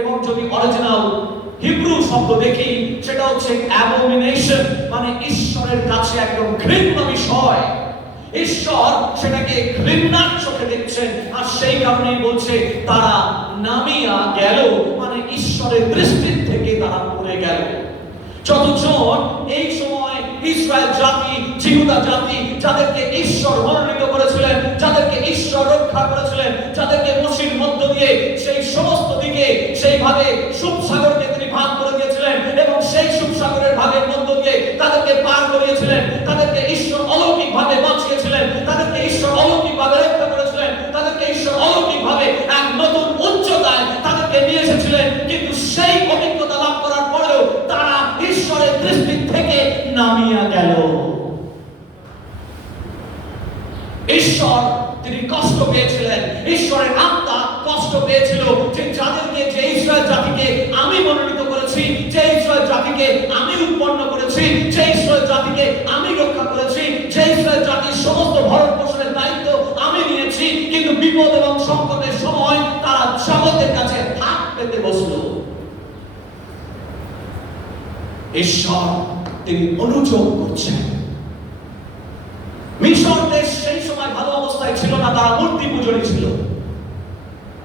এবং যদি original Hebrew শব্দ দেখি সেটা হচ্ছে অ্যাবোমিনেশন, মানে ঈশ্বরের কাছে একদম ঘৃণ্য বিষয়। ঈশ্বর সেটাকে ঘৃণার চোখে দেখছেন, আর সেই কারণেই বলছে তারা নামিয়া গেল, মানে ঈশ্বরের দৃষ্টির থেকে তারা পড়ে গেল। যতজন এই সময় ইসরায়েল জাতি, জিহুদা জাতি, যাদেরকে ঈশ্বর মনোনীত করেছিলেন, যাদেরকে ঈশ্বর রক্ষা করেছিলেন, যাদেরকে মসির মধ্য দিয়ে সেই সমস্ত দিকে সেইভাবে সুপ সাগরকে তিনি ভাগ করে দিয়েছিলেন এবং সেই সুপ সাগরের ভাগের মধ্য দিয়ে তাদেরকে পার করিয়েছিলেন, তাদেরকে ঈশ্বর অলৌকিকভাবে বাঁচিয়েছিলেন, তাদেরকে ঈশ্বর অলৌকিকভাবে রক্ষা করেছিলেন, তাদেরকে ঈশ্বর অলৌকিকভাবে এক নতুন উচ্চতায় তাদেরকে নিয়ে এসেছিলেন। কিন্তু সেই অভিজ্ঞতা লাভ করার পরেও তারা ঈশ্বরের দৃষ্টি থেকে নামিয়া গেল। ঈশ্বর তিনি কষ্ট পেয়েছিলেন, ঈশ্বরের আত্মা কষ্ট পেয়েছিল যে যাদেরকে, যে ইসরায়েল জাতিকে আমি মনোনীত করেছি, যে ইসরায়েল জাতিকে আমি উৎপন্ন করেছি, যে ইসরায়েল জাতিকে আমি রক্ষা করেছি, যে ইসরায়েল জাতির সমস্ত ভরণ পোষণের দায়িত্ব আমি নিয়েছি, কিন্তু বিপদ এবং সংকটের সময় তারা জগতের কাছে হাত পেতে বসলো। ঈশ্বর তিনি অনুযোগ করছেন। মিশর দেশ সেই সময় ভালো অবস্থায় ছিল না, তারা মূর্তি পূজনী ছিল।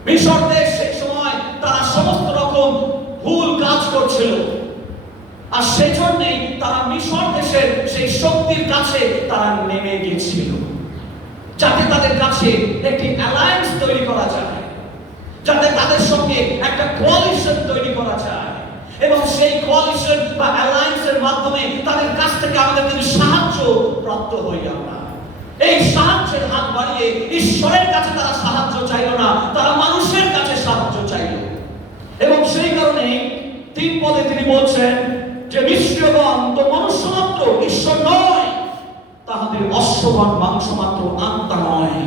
মিশর দেশ সেই সময় তারা সমস্ত রকম ভুল কাজ করছিল, আর সেই জন্যই তারা মিশর দেশের সেই শক্তির কাছে তারা নেমে গিয়েছিল, যাতে তাদের কাছে একটি অ্যালায়েন্স তৈরি করা যায়, যাতে তাদের সঙ্গে একটা কোয়ালিশন তৈরি করা যায়, এবং সেই কোয়ালিশন বা অ্যালায়েন্সের মাধ্যমে তাদের কাছ থেকে আমাদের যদি সাহায্য প্রাপ্ত হই, আমরা এই সাহায্যের হাত বাড়িয়ে ঈশ্বরের কাছে তারা সাহায্য চাইল না, তারা মানুষের কাছে সাহায্য চাইল। এবং সেই কারণে 3 পদে তিনি বলছেন যে মিশ্রগণ তো মনুষ্য মাত্র, ঈশ্বর নয়, তাহাদের অশ্বগণ মাংস মাত্র, আত্মা নয়।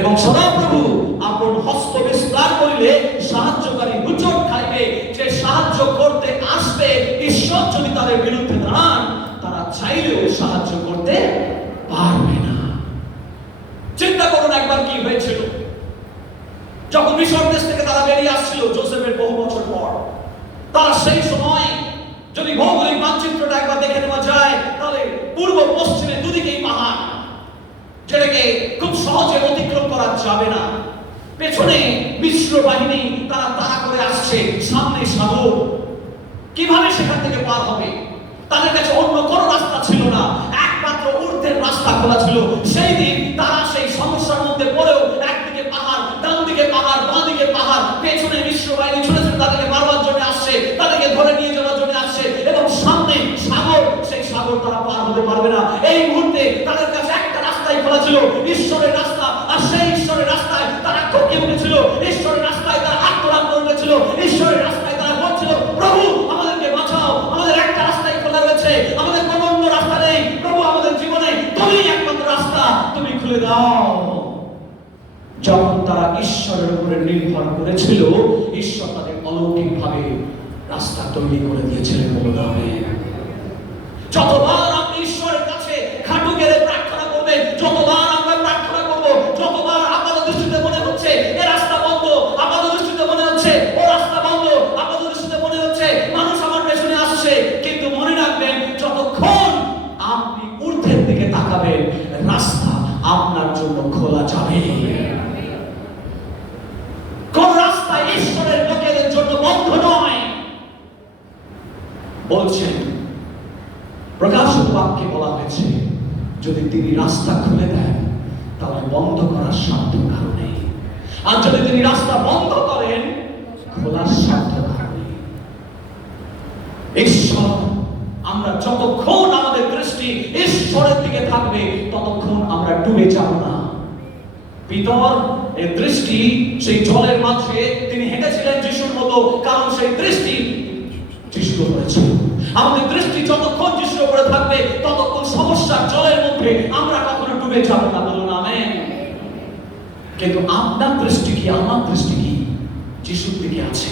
এবং সদাপ্রভু আপন হস্ত বিস্তার করিলে সাহায্যকারী হুচট খাইবে, যে সাহায্য করতে আসবে ঈশ্বর যদি তাদের বিরুদ্ধে দাঁড়ান, তারা চাইলেও সাহায্য করতে পারবে না। চিন্তা করুন একবার কি হয়েছিল যখন মিশর দেশ থেকে তারা বেরিয়ে আসছিল যোসেফের বহু বছর পর। তারা সেই সময় যদি ভৌগোলিক মানচিত্রটা একবার দেখে নেওয়া যায়, তাহলে পূর্ব পশ্চিমে দুদিকেই পাহাড়, যেটাকে খুব সহজে অতিক্রম করা যাবে না। পেছনে মিশ্র বাহিনী তারা তাড়া করে আসছে, সামনে সাগর, কিভাবে সেখান থেকে পার হবে? তাদের কাছে অন্য কোনো রাস্তা ছিল না, একমাত্র উর্ধের রাস্তা খোলা ছিল। সেই দিন তারা সেই সমস্যার মধ্যে পড়েও একদিকে পাহাড়, ডান দিকে পাহাড়, বাঁ দিকে পাহাড়, পেছনে মিশ্র বাহিনী ছোট ছোট তাদেরকে মারবার জন্য আসছে, তাদেরকে ধরে নিয়ে যাওয়ার জন্য আসছে, এবং সামনে সাগর, সেই সাগর তারা পার হতে পারবে না। এই মুহূর্তে তাদের কাছে একটা রাস্তাই খোলা ছিল, ঈশ্বরের রাস্তা। আর সেই ঈশ্বরের রাস্তায় তারা ঠকে উঠেছিল, ঈশ্বরের রাস্তায় তারা আত্মরাগ করে উঠেছিল, ঈশ্বরের রাস্তায় তারা বলছিল, প্রভু আমাদেরকে বাঁচাও, আমাদের একটা রাস্তাই খোলা রয়েছে, আমাদের কোনো অন্য রাস্তা নেই। প্রভু আমাদের জীবনে তুমি একমাত্র রাস্তা, তুমি খুলে দাও। যখন তারা ঈশ্বরের উপরে নির্ভর করেছিল, ঈশ্বর তাদের অলৌকিকভাবে রাস্তা তৈরি করে দিয়েছিলেন। বলতে হবে, যতবার আপনি ঈশ্বরের কাছে খাটু গেড়ে প্রার্থনা করবেন, যতবার আমরা প্রার্থনা করব, যতবার আপাত দৃষ্টিতে মনে হচ্ছে এ রাস্তা বন্ধ, আপাত দৃষ্টিতে মনে হচ্ছে ও রাস্তা বন্ধ, আপাত দৃষ্টিতে মনে হচ্ছে মানুষ আমার পেছনে আসছে, কিন্তু মনে রাখবেন যতক্ষণ আপনি ঊর্ধ্বের দিকে তাকাবেন, রাস্তা আপনার জন্য খোলা যাবে। কোন রাস্তা ঈশ্বরের লোকেদের জন্য বন্ধ নয়। বলছেন প্রকাশক বাক্যে বলা হয়েছে, যদি তিনি রাস্তা খুলে দেন তাহলে বন্ধ করার সাধ্য কারো নেই, আর যদি তিনি রাস্তা বন্ধ করেন খোলার সাধ্য কারো নেই। ঈশ্বর, আমরা যতক্ষণ আমাদের দৃষ্টি ঈশ্বরের দিকে থাকবে ততক্ষণ আমরা ডুবে যাব না। পিতর এর দৃষ্টি সেই জলের মাঝে তিনি হেঁটেছিলেন যিশুর মতো, কারণ সেই দৃষ্টি যিশুর উপরে ছিল। আমাদের দৃষ্টি যতক্ষণ যিশুর উপরে থাকবে ততক্ষণ সমস্যার জলের মধ্যে আমরা কখনো ডুবে যাব না। বলুন আমেন। কিন্তু আপনার দৃষ্টি কি, আমার দৃষ্টি কি যিশুর দিকে আছে?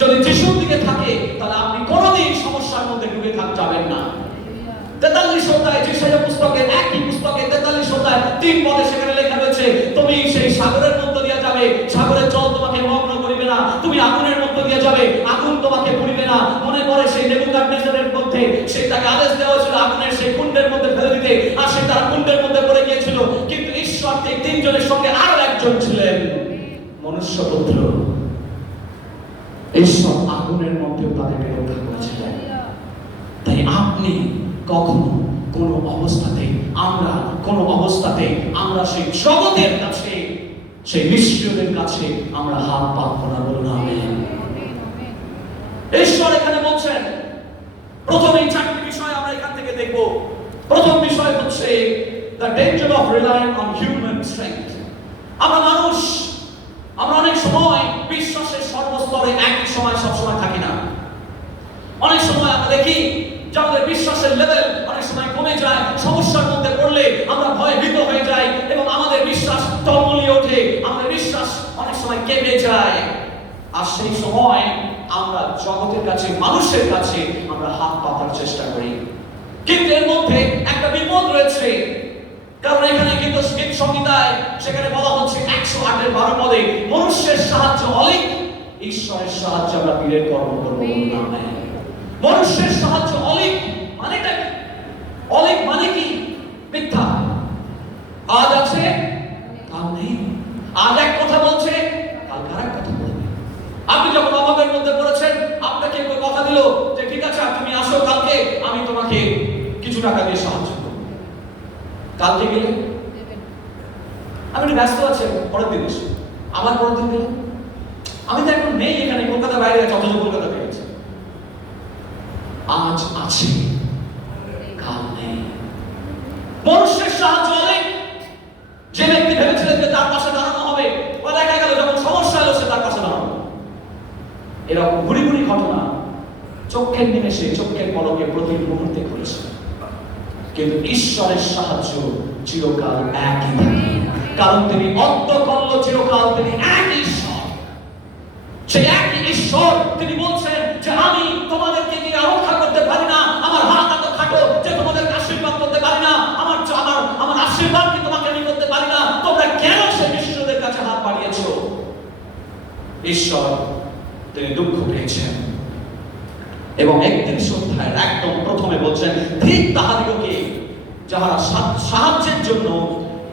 যদি যিশুর দিকে থাকে তাহলে আপনি কোনোদিন সমস্যার মধ্যে ডুবে যাবেন না। 43 অধ্যায় যিশায়া পুস্তকের, একই পুস্তকে 43 অধ্যায় 3 পদে সেখানে লেখা রয়েছে, তুমি সেই সাগরের মধ্য দিয়ে যাবে, সাগরের জল তোমাকে মগ্ন করিবে না, তুমি আগুনের মধ্য দিয়ে তাকে আদেশ দেওয়া হয়েছিল আগুনের সেই কুণ্ডের মধ্যে ফেলে দিতে, আর সে তার কুণ্ডের মধ্যে পড়ে গিয়েছিল। কিন্তু ঈশ্বর ঠিক তিনজনের সঙ্গে আরো একজন ছিলেন, মনুষ্যপুত্র। ঈশ্বর আগুনের মধ্যেও তাদেরকে রক্ষা করেছিলেন। তাই আপনি কখনো কোনো অবস্থাতে আমরা সেই জগতের কাছে, সেই নিষ্ক্রিয়দের কাছে আমরা হাত পাতবো না। বলুন আমেন। ঈশ্বর এখানে বলছেন, প্রথমেই চারটি বিষয় আমরা এখান থেকে দেখব। প্রথম বিষয় হচ্ছে the danger of relying on human strength। আমরা মানুষ, আমরা অনেক সময় বিশ্বাসের সর্বস্তরে একই সময় সবসময় থাকি না। অনেক সময় আমরা দেখি যে আমাদের বিশ্বাসের লেভেল অনেক সময় কমে যায়। সমস্যার মধ্যে পড়লে আমরা ভয়ে ভীত হয়ে যাই এবং আমাদের বিশ্বাস টলমলিয়ে ওঠে, আমাদের বিশ্বাস অনেক সময় কেঁপে যায়। আর সেই সময় আমরা জগতের কাছে, মানুষের কাছে আমরা হাত পাতার চেষ্টা করি। কিন্তু এর মধ্যে একটা বিপদ রয়েছে, কারণ এখানে কিন্তু সংহিতায় সেখানে বলা হচ্ছে 108-12 পদে, মনুষ্যের সাহায্য অলিক, ঈশ্বরের সাহায্য আমরা বীরের কর্ম করবো। মনুষ্যের সাহায্য অলিক মানেটা কি? অলিক মানে কি? মিথ্যা। আজ আছে কাল নেই, আজ এক কথা বলছে কাল আরেক কথা বলবে। আপনি যখন অভাবের মধ্যে পড়েছেন, আপনাকে কেউ কথা দিল যে ঠিক আছে তুমি আসো কালকে, আমি তোমাকে কিছু টাকা দিয়ে সাহায্য করব। কালকে গেলে আমি একটু ব্যস্ত আছি, পরের দিন এসে আবার পরের দিন গেলে আমি তো এখন নেই এখানে, কলকাতা বাইরে গেছে, অথচ কলকাতা পেয়েছে। আজ আছে কাল নেই। মনুষ্যের সাহায্য অনেক। যে ব্যক্তি ভেবেছিলেন যে তার পাশে দাঁড়ানো হবে, ও দেখা গেল যখন সমস্যা এলো সে তার পাশে দাঁড়ানো। এরকম ঘুরি ঘুরি ঘটনা চোখের নিমেষে, চোখের পলকে প্রতি মুহূর্তে ঘটেছে। কিন্তু ঈশ্বরের সাহায্য চিরকাল একই থাকে, কারণ তিনি অন্তকল্য, চিরকাল তিনি এক ঈশ্বর। সেই একই ঈশ্বর তিনি বলছেন যে আমি তোমাদেরকে নিয়ে রক্ষা করতে পারি না, আমার হাত এত খাটো যে তোমাদেরকে আশীর্বাদ করতে পারি না, আমার আশীর্বাদ কি তোমাকে আমি করতে পারি না, তোমরা কেন সেই বিশ্বদের কাছে হাত বাড়িয়েছো? ঈশ্বর তিনি দুঃখ পেয়েছেন এবং 31 অধ্যায়ের একদম প্রথমে বলছেন, ঠিক তাহাদিগকে যাহারা সাহায্যের জন্য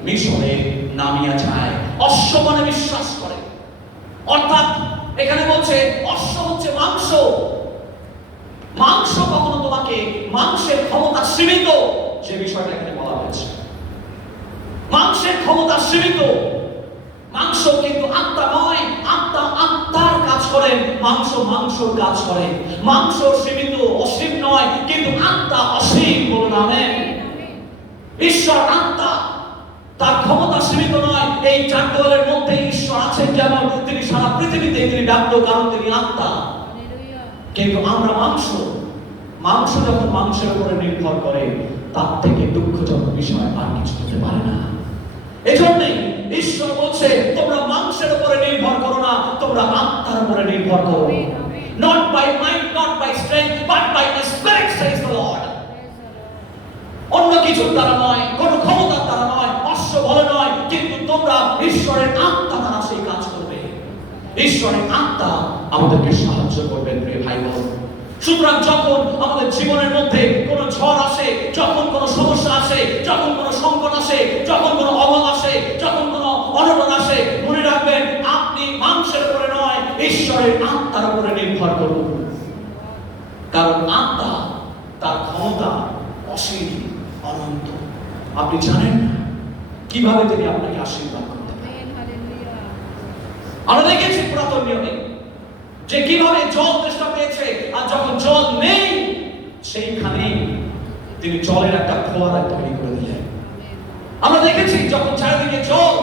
মিশরে নামিয়া যায়, অশ্ব মানে বিশ্বাস করে। অর্থাৎ এখানে বলছে অশ্ব হচ্ছে মাংস। মাংস কখনো তোমাকে, মাংসের ক্ষমতা সীমিত, যে বিষয়টা এখানে বলা হয়েছে। মাংসের ক্ষমতা সীমিত, মাংস কিন্তু আত্মা নয়। আত্মা আত্মার কাজ করে, মাংস মাংসর কাজ করে। মাংস সীমিত, অসীম নয়, কিন্তু আত্মা অসীম। বলুন আমেন। ঈশ্বর আত্মা, তার ক্ষমতা সীমিত নয়। এই চার দেওয়ালের মধ্যে ঈশ্বর আছেন, যেমন তিনি সারা পৃথিবীতে তিনি ব্যক্ত, কারণ তিনি আত্মা। কিন্তু আমরা মাংস, মাংস যখন মাংসের উপরে নির্ভর করে, তার থেকে দুঃখজনক বিষয় আর কিছু হতে পারে না। এজন্যই ঈশ্বর বলছে তোমরা মাংসের উপরে নির্ভর করো না, তোমরা আত্মার উপরে নির্ভর করো। Not by might, not by strength, but by the Spirit, says the Lord. অন্য কিছুর দ্বারা নয়, কোন ক্ষমতার দ্বারা নয়, অশ্ব বলে নয়, কিন্তু তোমরা ঈশ্বরের আত্মা দ্বারা সেই কাজ করবে। ঈশ্বরের আত্মা আমাদেরকে সাহায্য করবেন প্রিয় ভাই বোন। সুতরাং যখন আমাদের জীবনের মধ্যে কোনো ঝড় আসে, যখন কোনো সমস্যা আসে, যখন কোনো সংকট আসে, যখন কোনো অভাব আসে, যখন কোনো অনটন আসে, মনে রাখবেন আপনি মাংসের উপরে নয়, ঈশ্বরের আত্মার উপরে নির্ভর করুন। কারণ আত্মা, তার ক্ষমতা অসীম, অনন্ত। আপনি জানেন না কিভাবে তিনি আপনাকে আশীর্বাদ করতে পারেন। আমরা দেখেছি পুরাতন নিয়মে যে কিভাবে জল তেষ্টা পেয়েছে, আর যখন জল নেই সেইখানে তিনি জলের একটা ফোয়ারা তৈরি করে দিলেন। আমরা দেখেছি যখন চারিদিকে জল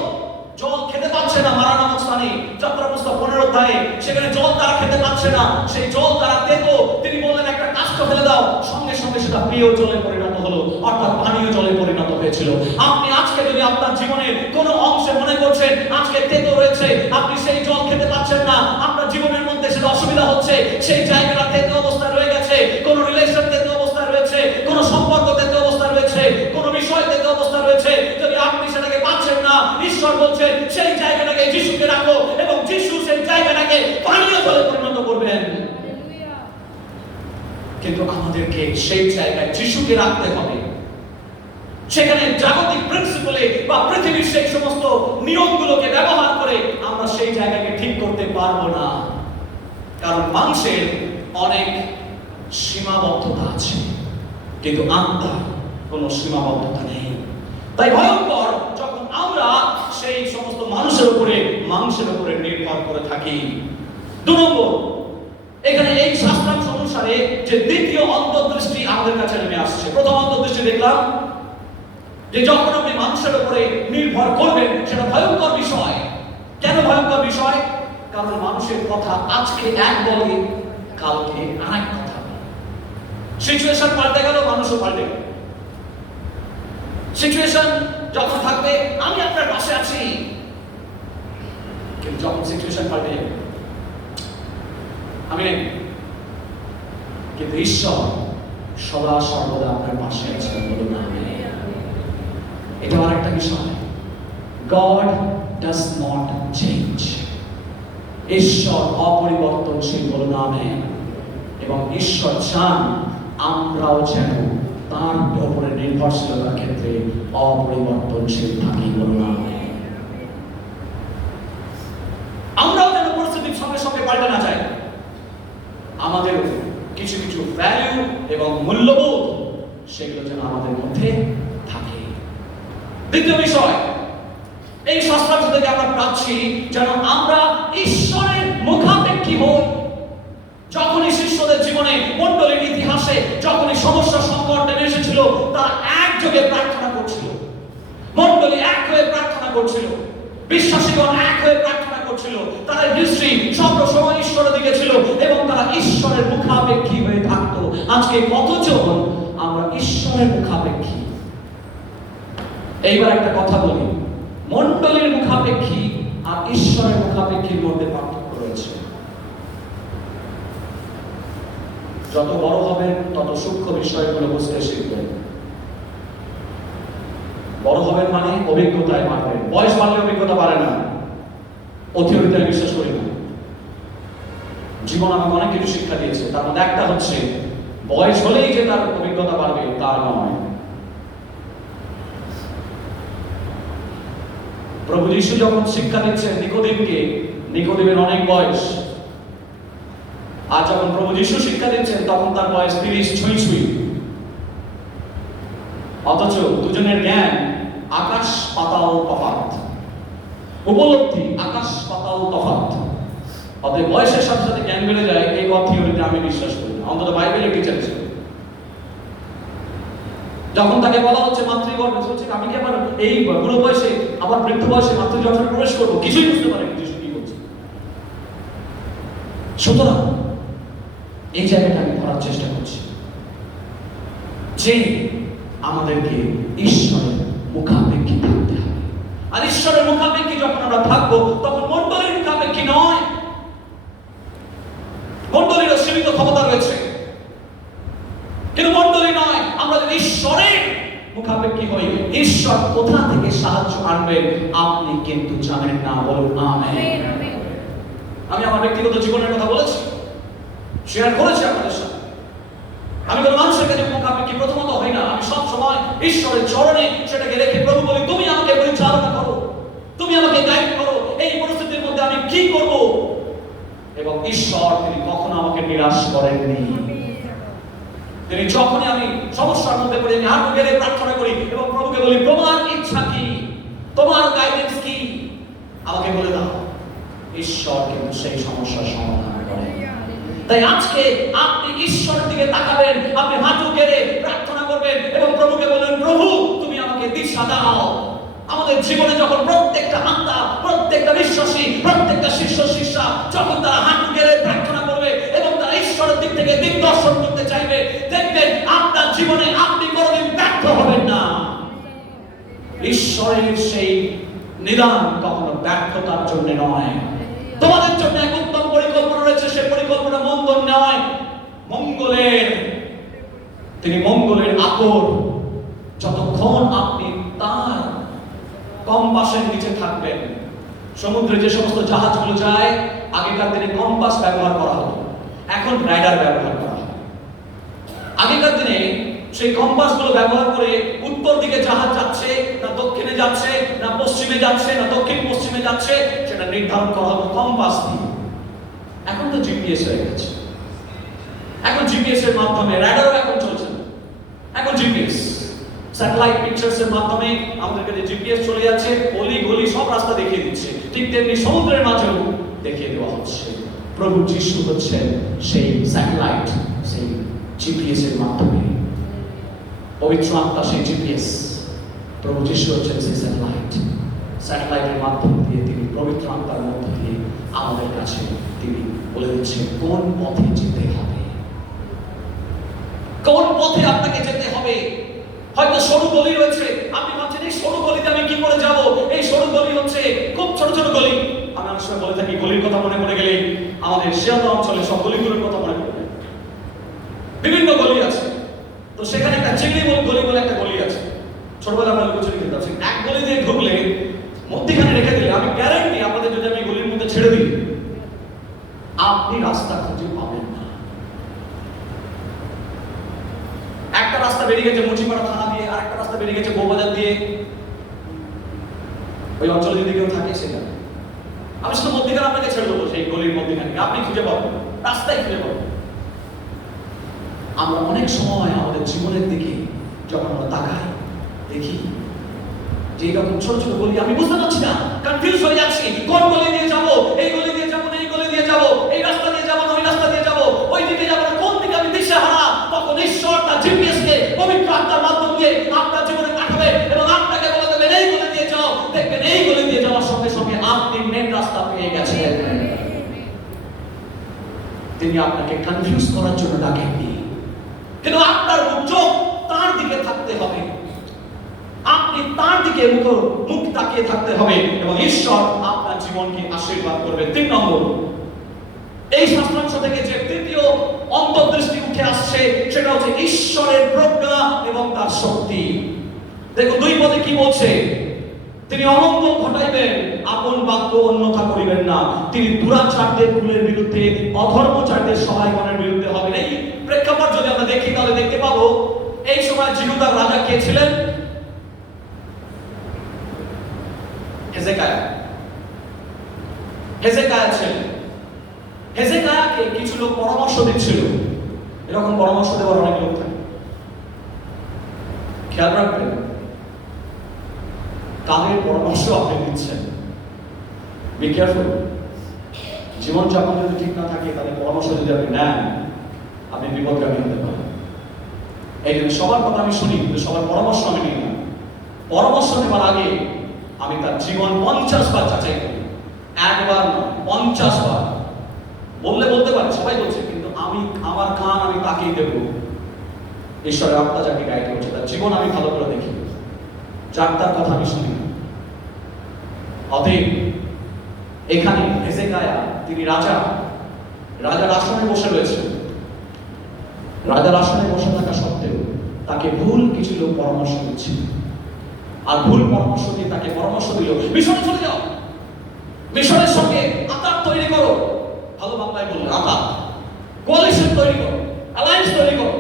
খেতে পাচ্ছে না, মারা নামক স্থানে যাত্রা পুস্তক 15 অধ্যায়ে, সেখানে জল তারা খেতে পাচ্ছে না, সেই জল তারা তেতো, তিনি বললেন একটা কাষ্ঠ ফেলে দাও, সঙ্গে সঙ্গে সেটা পেয় জলে পরিণত হলো, অর্থাৎ পানীয় জলে পরিণত হয়েছিল। আপনি আজকে যদি আপনার জীবনের কোনো অংশে মনে করছেন আজকে তেতো রয়েছে, আপনি সেই জল খেতে পাচ্ছেন না, আপনার জীবনের মধ্যে সেটা অসুবিধা হচ্ছে, সেই জায়গাটা তেতো অবস্থায় রয়ে গেছে, কোন রিলেশন তেতো অবস্থায় রয়েছে, কোন সম্পর্ক তেতো অবস্থায় রয়েছে, কোন বিষয় তেতো অবস্থায় রয়েছে, যদি আপনি সেটাকে পাচ্ছেন না, ঈশ্বর বলছেন সেই জায়গাটাকে যিশুকে রাখো এবং যিশু সেই জায়গাটাকে পানীয় জলে পরিণত করবেন। কিন্তু আমাদেরকে সেই জায়গায় যিশুকে রাখতে হবে। সেখানে জাগতিক প্রিন্সিপলে বা পৃথিবীর সেই সমস্ত নিয়মগুলোকে ব্যবহার করে আমরা সেই জায়গাকে ঠিক করতে পারবো না, কারণ মানুষের অনেক সীমাবদ্ধতা আছে, কিন্তু আত্মার কোনো সীমাবদ্ধতা নেই। তাই ভয়ঙ্কর যখন আমরা সেই সমস্ত মানুষের উপরে নির্ভর করে থাকি। 2 নম্বর, এখানে এই শাস্ত্রাংশ অনুসারে যে দ্বিতীয় অন্তর্দৃষ্টি আমাদের কাছে নেমে আসছে। প্রথম অন্তর্দৃষ্টি দেখলাম যে যখন আপনি মানুষের উপরে নির্ভর করবেন সেটা ভয়ঙ্কর বিষয়। কেন ভয়ঙ্কর বিষয়? কারণ মানুষের কথা আজকে এক বলে, কালকে আরেক কথা। সিচুয়েশন পাল্টে গেল, মানুষও পাল্টে গেল। সিচুয়েশন যখন থাকবে আমি আপনার পাশে আছি, কিন্তু যখন সিচুয়েশন পাল্টে যাবে আমি নেই। কিন্তু ঈশ্বর সদা সর্বদা আপনার পাশে আছেন, বলুন আমেন। এটা আরেকটা বিষয়, God does not change। ঈশ্বর অপরিবর্তনশীল, বলুন আমেন। এবং ঈশ্বর চান আমরাও যেন তার উপরে নির্ভরশীলতার ক্ষেত্রে অপরিবর্তনশীল থাকি, বলুন আমেন। আমরাও যেন পরিস্থিতির সঙ্গে সঙ্গে পাল্টে না যাই। আমাদের কিছু কিছু ভ্যালু এবং মূল্যবোধ সেগুলো যেন আমাদের মধ্যে থাকে। দ্বিতীয় বিষয়, এই শাস্ত্রাংশ থেকে আমরা পাচ্ছি যেন আমরা ঈশ্বরের মুখাপেক্ষী হই। যখনই শিষ্যদের জীবনে মণ্ডলীর ইতিহাসে যখনই সমস্যা সংকট নেমে এসেছিল, তারা একযোগে প্রার্থনা করছিল। মণ্ডলী এক হয়ে প্রার্থনা করছিল, বিশ্বাসীগণ এক হয়ে প্রার্থনা করছিল। তাদের দৃষ্টি সবসময় ঈশ্বরের দিকে ছিল এবং তারা ঈশ্বরের মুখাপেক্ষী হয়ে থাকতো। আজকে কতজন আমরা ঈশ্বরের মুখাপেক্ষী? এইবার একটা কথা বলি, মণ্ডলীর মুখাপেক্ষী আর ঈশ্বরের মুখাপেক্ষীর মধ্যে পার্থক্য রয়েছে। যত বড় হবেন তত সূক্ষ্ম বিষয়গুলো বুঝতে শিখবেন। বড় হবেন মানে অভিজ্ঞতায় বাড়বেন। বয়স বাড়লে অভিজ্ঞতা বাড়ে না, অথরিটিতে বিশ্বাস করি না। জীবন আমাকে অনেক কিছু শিক্ষা দিয়েছে, তার মধ্যে একটা হচ্ছে বয়স হলেই যে তার অভিজ্ঞতা বাড়বে তা নয়। প্রভু যীশু যখন শিক্ষা দিচ্ছেন নিকোদিমকে, নিকোদিমের অনেক বয়স। আর যখন প্রভু যীশু শিক্ষা দিচ্ছেন তখন তার বয়স 30 ছুঁই ছুঁই। অথচ দুজনের জ্ঞান আকাশ পাতাল তফাৎ, উপলব্ধি আকাশ পাতাল তফাৎ। অতএব বয়সের সাথে সাথে জ্ঞান বেড়ে যায়, এই থিওরিতে আমি বিশ্বাস করি না, অন্তত বাইবেলের টিচার ছিল। যখন তাকে বলা হচ্ছে মাতৃগর্ভে, বলছে আমি কি আবার এই বুড়ো বয়সে আবার বৃদ্ধ বয়সে মাতৃগর্ভে প্রবেশ করবো? কিছুই বুঝতে পারেনি যিশু কি বলছে। সুতরাং এই জায়গাটা আমি ধরার চেষ্টা করছি যে আমাদেরকে ঈশ্বরের মুখাপেক্ষী থাকতে হবে। আর ঈশ্বরের মুখাপেক্ষী যখন আমরা থাকবো তখন মণ্ডলীর মুখাপেক্ষী নয়। মণ্ডলীরও সীমিত ক্ষমতা রয়েছে, কিন্তু মণ্ডলী নয়। আমরা যদি ঈশ্বরের মুখাপেক্ষী হই, ঈশ্বর কোথা থেকে সাহায্য আনবেন আপনি কিন্তু জানেন না, বলুন আমেন। আমি আমার ব্যক্তিগত জীবনের কথা বলেছি, শেয়ার করেছি আপনাদের সাথে। আমি কোনো মানুষের কাছে মুখাপেক্ষী প্রথমত হই না। আমি সব সময় ঈশ্বরের চরণে সেটাকে রেখে প্রভু বলি, তুমি আমাকে পরিচালনা করো, তুমি আমাকে গাইড করো, এই পরিস্থিতির মধ্যে আমি কি করব। এবং ঈশ্বর তিনি কখনো আমাকে নিরাশ করেননি। তিনি যখনই আমি সমস্যার মধ্যে পড়ে আমি হাঁটু গেড়ে প্রার্থনা করি এবং প্রভুকে বলি, তোমার ইচ্ছা কি, তোমার গাইডেন্স কি, আমাকে বলে দাও। ঈশ্বর কিন্তু সেই সমস্যার সমাধান করেন। তাই আজকে আপনি ঈশ্বরের দিকে তাকাবেন, আপনি হাঁটু গেড়ে প্রার্থনা করবেন এবং প্রভুকে বলবেন, প্রভু তুমি আমাকে দিশা দাও। আমাদের জীবনে যখন প্রত্যেকটা আত্মা, প্রত্যেকটা বিশ্বাসী, প্রত্যেকটা শিষ্য শিষ্যা যখন তারা হাঁটু গেড়ে প্রার্থনা করবে এবং তারা ঈশ্বরের দিক থেকে দিক দর্শন করতে চাইবে, দেখবেন আপনার জীবনে আপনি কোনোদিন ব্যর্থ হবেন না। ঈশ্বরের সেই নিদান কখনো ব্যর্থতার জন্য নয়। তোমাদের জন্য এক উত্তম পরিকল্পনা রয়েছে, সেই পরিকল্পনা মন্দ নয়, মঙ্গলের। তিনি মঙ্গলের আকর। যতক্ষণ আপনি তার কম্পাসের নিচে থাকবেন। সমুদ্রে যে সমস্ত জাহাজগুলো যায়, আগেকার দিনে কম্পাস ব্যবহার করা হতো, এখন রাডার ব্যবহার করা হয়। আগেকার দিনে সেই কম্পাসগুলো ব্যবহার করে উত্তর দিকে জাহাজ যাচ্ছে না দক্ষিণে যাচ্ছে না পশ্চিমে যাচ্ছে না দক্ষিণ পশ্চিমে যাচ্ছে সেটা নির্ধারণ করা হতো কম্পাস দিয়ে। এখন তো জিপিএস হয়ে গেছে, এখন জিপিএস এর মাধ্যমে রাডারও এখন চলছে না, এখন জিপিএস স্যাটেলাইট পিকচার্স এর মাধ্যমে আমাদের কাছে জিপিএস চলে যাচ্ছে, অলি গলি সব রাস্তা দেখিয়ে দিচ্ছে। ঠিক তেমনি সমুদ্রের মাঝেও দেখিয়ে দেওয়া হচ্ছে। প্রভু যিশু হচ্ছেন সেই স্যাটেলাইট, সেই জিপিএস এর মাধ্যমে। পবিত্র আত্মা সেই জিপিএস, প্রভু যিশু হচ্ছেন সেই স্যাটেলাইট। স্যাটেলাইটের মাধ্যম দিয়ে তিনি পবিত্র আত্মার মধ্য দিয়ে আমাদের কাছে তিনি বলে দিচ্ছেন কোন পথে যেতে হবে, কোন পথে আপনাকে যেতে হবে। হয়তো সরু গলি রয়েছে, আপনি ভাবছেন এই সরু গলিতে আমি কি করে যাব, এই সরু গলি হচ্ছে খুব ছোট ছোট গলি। আমি অনেক সময় বলে থাকি গলির কথা মনে পড়ে গেলে আমাদের শিয়ালদহ অঞ্চলে সব গলিগুলোর কথা মনে পড়ে। বিভিন্ন গলি আছে, তো সেখানে একটা চিংড়ি গলি বলে একটা গলি আছে, ছোটবেলা আমরা লুকোচুরি খেলতে আছি। এক গলি দিয়ে ঢুকলে মধ্যখানে রেখে দিলে আমি গ্যারান্টি আপনাদের যদি আমি গলির মধ্যে ছেড়ে দিই আপনি রাস্তা খুঁজে পাবেন না। একটা রাস্তা বেরিয়ে গেছে মুচিপাড়া থানা দিয়ে, আর একটা রাস্তা বেরিয়ে গেছে বউবাজার দিয়ে, ওই অঞ্চলে যদি কেউ থাকে সেটা আমি শুধু মধ্যখানে আপনাকে ছেড়ে দেবো, সেই গলির মধ্যখানে আপনি খুঁজে পাবেন, রাস্তায় খুঁজে পাবেন। আমরা অনেক সময় আমাদের জীবনের দিকে যখন আমরা তাকাই দেখি যে এরকম ছোট ছোট গলি, আমি বুঝতে পারছি না, কনফিউজ হয়ে যাচ্ছি, কোন গলি দিয়ে যাব, এই গলি দিয়ে যাব না এই গলি দিয়ে যাব, এই রাস্তা দিয়ে যাব না ওই রাস্তা দিয়ে যাব, ওই দিকে যাব না কোন দিকে আমি দিশেহারা। তখন ঈশ্বর তার জিপিএস কে পবিত্র আত্মার মাধ্যম দিয়ে আপনার জীবনে পাঠাবে এবং আপনাকে বলে দেবেন এই গলি দিয়ে যাও। দেখবেন এই গলি দিয়ে যাওয়ার সঙ্গে সঙ্গে আপনি মেন রাস্তা পেয়ে গেছেন। তিনি আপনাকে কনফিউজ করার জন্য ডাকেননি, কিন্তু আপনার চোখ তার দিকে থাকতে হবে, আপনি তার দিকে মুখ তাকিয়ে থাকতে হবে এবং ঈশ্বর আপনার জীবনকে আশীর্বাদ করবে। 3 নম্বর, এই শাস্ত্রাংশ থেকে যে তৃতীয় অন্তর্দৃষ্টি উঠে আসছে সেটা হচ্ছে ঈশ্বরের প্রজ্ঞা এবং তার শক্তি। দেখুন 2 পদে কি বলছে, তিনি অমঙ্গল ঘটাইবেন, আপন বাক্য অন্যথা করিবেন না। তিনি দুরাচারদের কুলের বিরুদ্ধে, অধর্মচারদের সহায়গণের বিরুদ্ধে হবেন। এই প্রেক্ষাপট যদি আমরা দেখি তাহলে দেখতে পাবো এই সময় জিহুদার রাজা কে ছিলেন? হেজেকিয়া। হেজেকিয়া ছিলেন। হেজেকিয়াকে কিছু লোক পরামর্শ দিচ্ছিল, এরকম পরামর্শ দেওয়ার অনেক লোক থাকে, খেয়াল রাখবেন তাদের পরামর্শ আপনি দিচ্ছেন, বি কেয়ারফুল। জীবনযাপন যদি ঠিক না থাকে তাদের পরামর্শ যদি আপনি নেন আপনি বিপদগামী হতে পারেন। এই জন্য সবার কথা আমি শুনি কিন্তু সবার পরামর্শ আমি নিই না। পরামর্শ নেওয়ার আগে আমি তার জীবন 50 বার যাচাই করি, একবার নয় 50 বার। বলতে পারে সবাই বলছে, কিন্তু আমি আমার কান আমি তাকেই দেব ঈশ্বরের আত্মা যাকে গাইড করছে তার জীবন আমি ভালো করে দেখি, যার তার কথা আমি শুনি না। অতএব এখানে হেজেকিয়া তিনি রাজার আসনে বসে রয়েছেন। রাজার আসনে বসে থাকা সত্ত্বেও তাকে ভুল কিছু লোক পরামর্শ দিচ্ছে, আর ভুল পরামর্শ দিয়ে তাকে পরামর্শ দিল মিশরে চলে যাও, মিশরের সঙ্গে আতাত তৈরি করো, ভালো বাংলায় বললেন আতাত, কোয়ালিশন তৈরি করো, অ্যালায়েন্স তৈরি করো,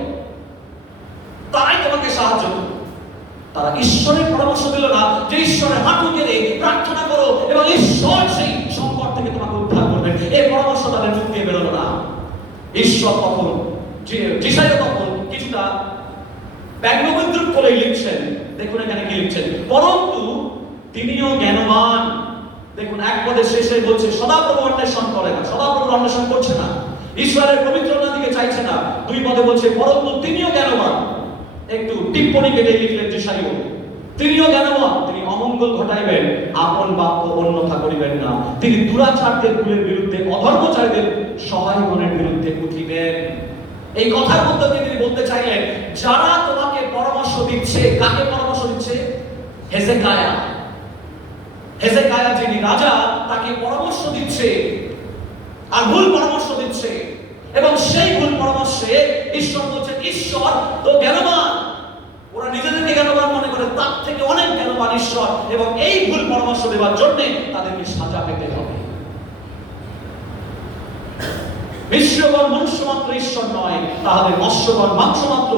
তারাই তোমাকে সাহায্য করবে। তারা ঈশ্বরের পরামর্শ দিল না যে ঈশ্বরের হাঁটু গেড়ে প্রার্থনা করো এবং ঈশ্বর সেই সংকট থেকে তোমাকে উদ্ধার করবেন। এই পরামর্শ তাদের মুখ দিয়ে বেরোলো না। ঈশ্বর তখন যিশাইয়া তখন কিছুটা ব্যঙ্গবিদ্রুপ করে লিখছেন। দেখুন এখানে কি লিখছেন, পরন্তু তিনিও জ্ঞানবান। দেখুন এক পদের শেষে বলছে সদাপ্রভু অন্বেষণ করে না, সদাপ্রভু অন্বেষণ করছে না, ঈশ্বরের পবিত্রতার দিকে চাইছে না। 2 পদে বলছে পরন্তু তিনিও জ্ঞানবান। একটু টিপ্পনি কেটে লিখলেন যিশাইয়া, তিনিও জ্ঞানবান, তিনি অমঙ্গল ঘটাইবেন, আপন বাক্য অন্যথা করিবেন না। তিনি দুরাচারদের কুলের বিরুদ্ধে, অধর্মচারীদের সহায়গণের বিরুদ্ধে উঠিবেন। এই কথার মধ্যে তিনি বলতে চাইলেন যারা তোমাকে পরামর্শ দিচ্ছে, কাকে পরামর্শ দিচ্ছে? হেজেকিয়া যিনি রাজা তাকে পরামর্শ দিচ্ছে আর ভুল পরামর্শ দিচ্ছে, এবং সেই ভুল পরামর্শে ঈশ্বর বলছেন ঈশ্বর তো জ্ঞানবান। ওরা নিজেদেরকে জ্ঞানবান মনে করে, তার থেকে অনেক জ্ঞানবান ঈশ্বর, এবং এই ভুল পরামর্শ দেওয়ার জন্য তাদেরকে সাজা পেতে হবে। ঈশ্বরগণ মনুষ্য মাত্র ঈশ্বর নয়, তাহলে মৎস্যগণ মাংস মাত্র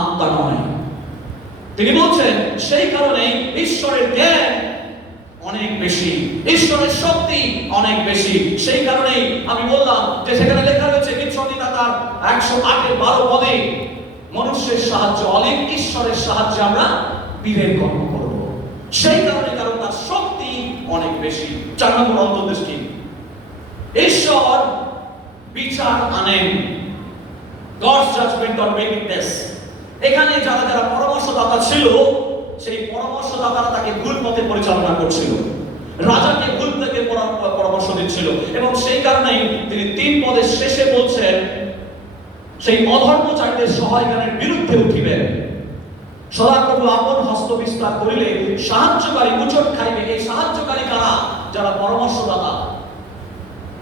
আত্মা নয়। তিনি বলছেন সেই কারণে ঈশ্বরের জ্ঞান অনেক বেশি, ঈশ্বরের শক্তি অনেক বেশি। সেই কারণেই আমি বললাম যে সেখানে লেখা রয়েছে সংহিতা তার 108-12 পদে, মনুষ্যের সাহায্য অলিক, ঈশ্বরের সাহায্যে আমরা বীরের কর্ম করব। সেই কারণে, কারণ তার শক্তি অনেক বেশি। 4 নম্বর অন্তর্দৃষ্টি, ঈশ্বর বিচার আনেন। God's judgment on wickedness। এখানে যারা যারা পরামর্শদাতা ছিল, সেই পরামর্শদাতারা তাকে ভুল পথে পরিচালনা করছিল, রাজাকে ভুল থেকে পরামর্শ দিচ্ছিল, এবং সেই কারণেই তিনি 3 পদের শেষে বলছেন সেই অধর্মচারীদের সহায়গানের বিরুদ্ধে উঠিবেন। সদাপ্রভু আপন হস্ত বিস্তার করিলে সাহায্যকারী উচট খাইবে। এই সাহায্যকারী কারা? যারা পরামর্শদাতা,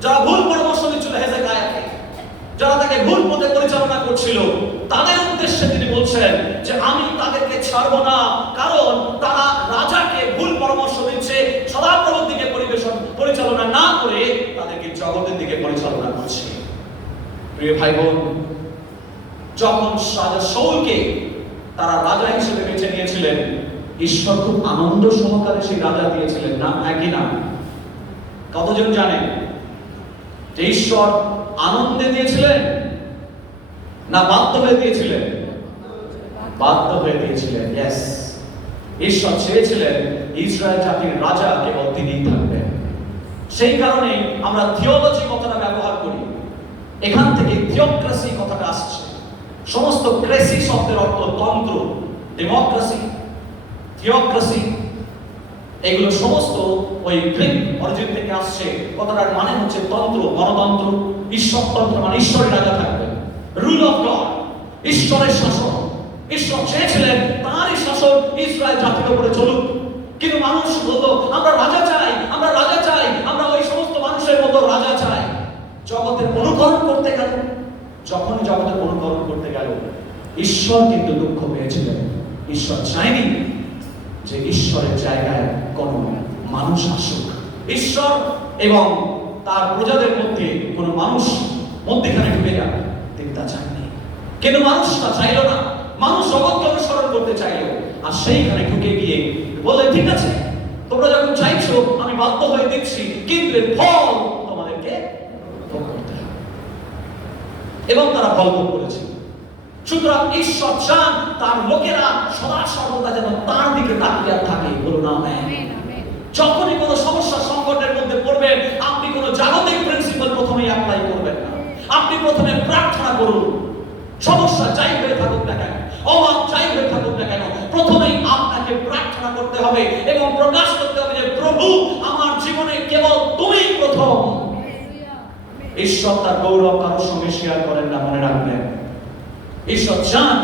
যারা ভুল পরামর্শ দিচ্ছিল হেজেকিয়াকে, যারা তাকে ভুল পথে পরিচালনা করছিল, তাদের উদ্দেশ্যে তিনি বলছেন যে আমি তাদেরকে ছাড়বো না, কারণ তারা রাজাকে ভুল পরামর্শ দিচ্ছে, সদাপ্রভুর দিকে পরিচালনা না করে তাদেরকে জগতের দিকে পরিচালনা করছে। প্রিয় ভাই বোন, যখন রাজা শাউলকে তারা রাজা হিসেবে বেছে নিয়েছিলেন, ঈশ্বর খুব আনন্দ সহকারে সেই রাজা দিয়েছিলেন না? একই না? কতজন জানেন যে ঈশ্বর আনন্দে দিয়েছিলেন না বাধ্য হয়ে দিয়েছিলেন? বাধ্য হয়ে দিয়েছিলেন। ইয়েস, ঈশ্বর চেয়েছিলেন ইসরায়েল জাতির রাজা কেবল তিনিই থাকবেন। সেই কারণে আমরা থিওলজি কথাটা ব্যবহার করি, এখান থেকে থিওক্রেসি কথাটা আসছে। সমস্ত ক্রেসি শব্দের অর্থ তন্ত্র, ডেমোক্রেসি, থিওক্রেসি, এগুলো সমস্ত ওই গ্রিক অরিজিন থেকে আসছে। কথাটার মানে হচ্ছে তন্ত্র, গণতন্ত্র। ঈশ্বরতন্ত্র মানে ঈশ্বরের রাজা থাকবেন, রুল অফ গড, ঈশ্বরের শাসন। ঈশ্বর চেয়েছিলেন তাঁরই শাসন ইসরায়েল জাতির উপরে চলুক, কিন্তু মানুষ বলতো আমরা রাজা চাই, আমরা রাজা চাই, আমরা ওই সমস্ত মানুষের মতো রাজা চাই। জগতের অনুকরণ করতে গেল, যখন জগতের অনুকরণ করতে গেল, ঈশ্বর কিন্তু দুঃখ পেয়েছিলেন। ঈশ্বর চায়নি যে ঈশ্বরের জায়গায় কোন মানুষ আসুক। ঈশ্বর এবং তার প্রজাদের মধ্যে কোন মানুষ মধ্যখানে ঢুকে যাবে, তিনি তা চাননি। কিন্তু মানুষ তা চাইল না, মানুষ জগৎকে অনুসরণ করতে চাইল, আর সেইখানে ঢুকে গিয়ে বলে ঠিক আছে তোমরা যখন চাইছো আমি বাধ্য হয়ে দিচ্ছি, কিন্তু এর ফল তোমাদেরকে ভোগ করতে হবে। এবং তারা ফল ভোগ করেছে। সুতরাং ঈশ্বর চান তার লোকেরা সদা সর্বদা যেন তার দিকে তাকিয়ে থাকে। বলুন আমেন। যখনই কোনো সমস্যা সংকটের মধ্যে পড়বেন, আপনি কোনো জাগতিক প্রিন্সিপাল প্রথমেই অ্যাপ্লাই করবেন না। আপনি প্রথমে প্রার্থনা করুন। সমস্যা যাই হয়ে থাকুক না কেন, অভাব যাই হয়ে থাকুক না কেন, প্রথমেই আপনাকে প্রার্থনা করতে হবে এবং প্রকাশ করতে হবে যে প্রভু আমার জীবনে কেবল তুমিই প্রথম। ঈশ্বর তার গৌরব কারোর সঙ্গে শেয়ার করেন না, মনে রাখবেন। ঈশ্বর চান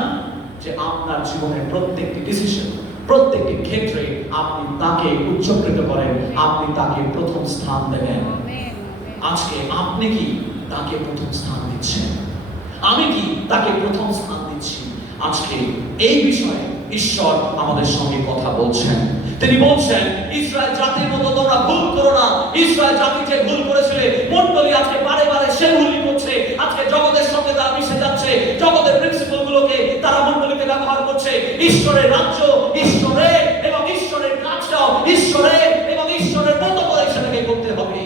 যে আপনার জীবনের প্রত্যেকটি ডিসিশন, প্রত্যেকটি ক্ষেত্রে আপনি তাকে উচ্চকৃত করেন, আপনি তাকে প্রথম স্থান দেবেন। আজকে আপনি কি তাকে প্রথম স্থান দিচ্ছেন? আমি কি তাকে প্রথম স্থান দিচ্ছি? আজকে এই বিষয়ে ঈশ্বর আমাদের সঙ্গে কথা বলছেন। তিনি বলছেন ইসরায়েল জাতির মতো তোমরা ভুল করো না। ইসরায়েল জাতি যে ভুল করেছিল, মণ্ডলী আজকে বারে বারে সে ভুলই করছে। আজকে জগতের সঙ্গে তারা মিশে যাচ্ছে, জগতের প্রিন্সিপাল গুলোকে তারা মণ্ডলীতে ব্যবহার করছে। ঈশ্বরের রাজ্য, ঈশ্বরের এবং ঈশ্বরের কাজটাও ঈশ্বরের এবং ঈশ্বরের মতো করে সেটাকে করতে হবে।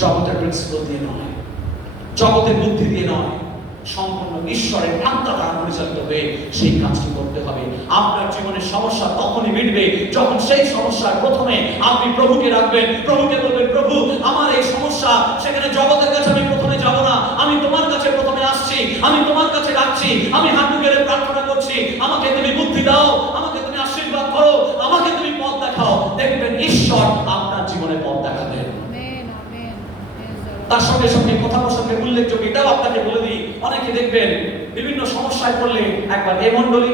জগতের প্রিন্সিপাল দিয়ে নয়, জগতের বুদ্ধি দিয়ে নয়, সম্পূর্ণ ঈশ্বরের আত্মা দ্বারা পরিচালিত হয়ে সেই কাজটি করতে হবে। আপনার জীবনের সমস্যা তখনই মিটবে যখন সেই সমস্যার প্রথমে আপনি প্রভুকে রাখবেন, প্রভুকে বলবেন প্রভু আমার এই সমস্যা, সেখানে জগতের কাছে আমি প্রথমে যাব না, আমি তোমার কাছে প্রথমে আসছি, আমি তোমার কাছে রাখছি, আমি হাঁটু গেড়ে প্রার্থনা করছি, আমাকে তুমি বুদ্ধি দাও, আমাকে তুমি আশীর্বাদ করো, আমাকে তুমি পথ দেখাও। দেখবেন ঈশ্বর আপনার জীবনে পথ দেখাবেন। তার সঙ্গে সঙ্গে কথা প্রসঙ্গে উল্লেখযোগ্য এটাও আপনাকে বলে দিই, অনেকে দেখবেন বিভিন্ন সমস্যায় পড়লে একবার এ মণ্ডলী,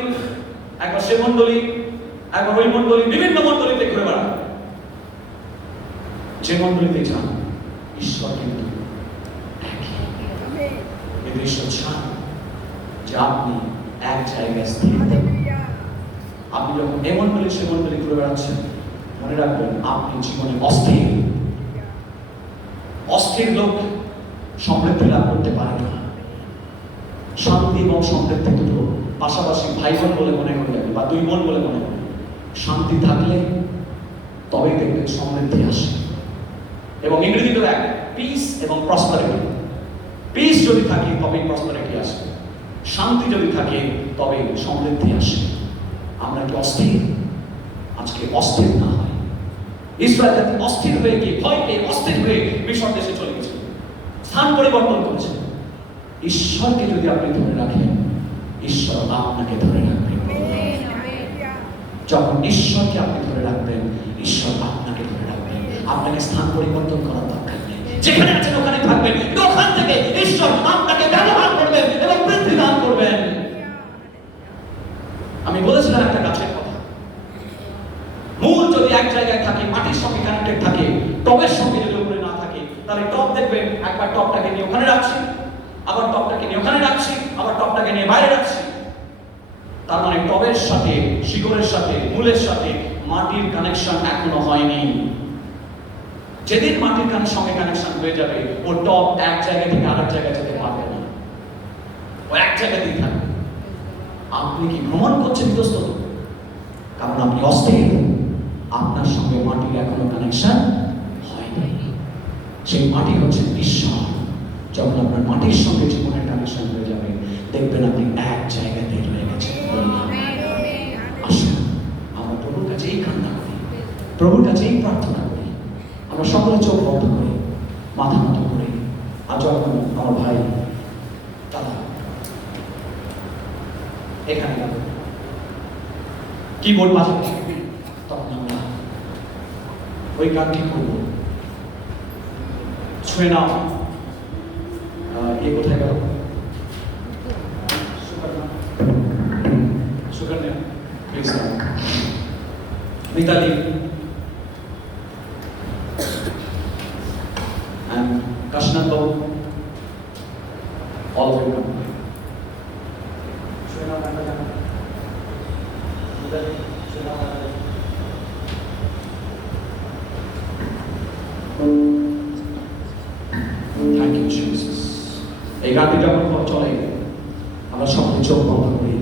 একবার সে মণ্ডলী, একবার ওই মণ্ডলী, বিভিন্ন মণ্ডলীতে ঘুরে বেড়ান। যে মণ্ডলীতে যান ঈশ্বর কিন্তু একই। ঈশ্বর চান যে আপনি এক জায়গায় স্থির থাকুন। আপনি যখন এ মণ্ডলী সে মণ্ডলী ঘুরে বেড়াচ্ছেন, মনে রাখবেন আপনি জীবনে অস্থির। অস্থির লোক সমৃদ্ধি লাভ করতে পারে না। শান্তি এবং সমৃদ্ধি দুটো পাশাপাশি ভাই বোন বলে মনে করলে বা দুই বোন বলে মনে করলে, শান্তি থাকলে তবেই দেখবেন সমৃদ্ধি আসে। এবং ইংরেজিতে এক, পিস এবং প্রসপারিটি। পিস যদি থাকে তবেই প্রসপারিটি আসে, শান্তি যদি থাকে তবে সমৃদ্ধি আসে। আমরা কি অস্থির? আজকে অস্থির না হয়। ইসরায়েল জাতি অস্থির হয়ে গিয়ে, ভয় পেয়ে অস্থির হয়ে মিশর দেশে চলে গেছিল, স্থান পরিবর্তন করেছে। ঈশ্বরকে যদি আপনি ধরে রাখেন, ঈশ্বর আপনাকে ধরে রাখবেন। যখন ঈশ্বরকে আপনি ধরে রাখবেন, ঈশ্বর আপনাকে ধরে রাখবেন। আপনাকে স্থান পরিবর্তন করার দরকার নেই, যেখানে আছেন ওখানে থাকবেন। ওখান থেকে ঈশ্বর আপনাকে ব্যবহার করবেন এবং বৃদ্ধি দান করবেন। আমি বলেছিলাম একটা গাছের কথা, মূল যদি এক জায়গায় থাকে, মাটির সঙ্গে কানেক্টেড থাকে, টবের সঙ্গে যদি উপরে না থাকে, তাহলে টব দেখবেন একবার টবটাকে নিয়ে ওখানে রাখছি, আবার টবটাকে নিয়ে ওখানে রাখছি, আবার টবটাকে নিয়ে বাইরে রাখছি। তার মানে টবের সাথে, শিকড়ের সাথে, মূলের সাথে মাটির কানেকশন এখনো হয়নি। যেদিন মাটির সঙ্গে কানেকশন হয়ে যাবে, ও টব এক জায়গা থেকে আরেক জায়গায় যেতে পারবে না, ও এক জায়গাতেই থাকবে। আপনি কি ভ্রমণ করছেন দোস্ত? কারণ আপনি অস্থির, আপনার সঙ্গে মাটির এখনো কানেকশন হয়নি। সেই মাটি হচ্ছে ঈশ্বর। যখন আপনার মাটির সঙ্গে জীবনের কানেকশন হয়ে যাবে, দেখবেন আপনি এক জায়গাতে রয়ে গেছেন। আসুন আমরা প্রভুর কাছে এই কান্না করি, প্রভুর কাছে এই প্রার্থনা করি। আমরা সকলে চোখ বন্ধ করি, মাথা নত করি। আর যখন আমার ভাই তারা এখানে কিবোর্ড বাজাবে, তখন আমরা ওই গানটি করব। ছুঁয়ে নাও, কোথায় গেল? Sukanya, please Mitali and Kashnan Babu, all of you come. Thank you, Jesus. এই গানটি যখন চলে, আমরা সকলে চোখ বন্ধ করি।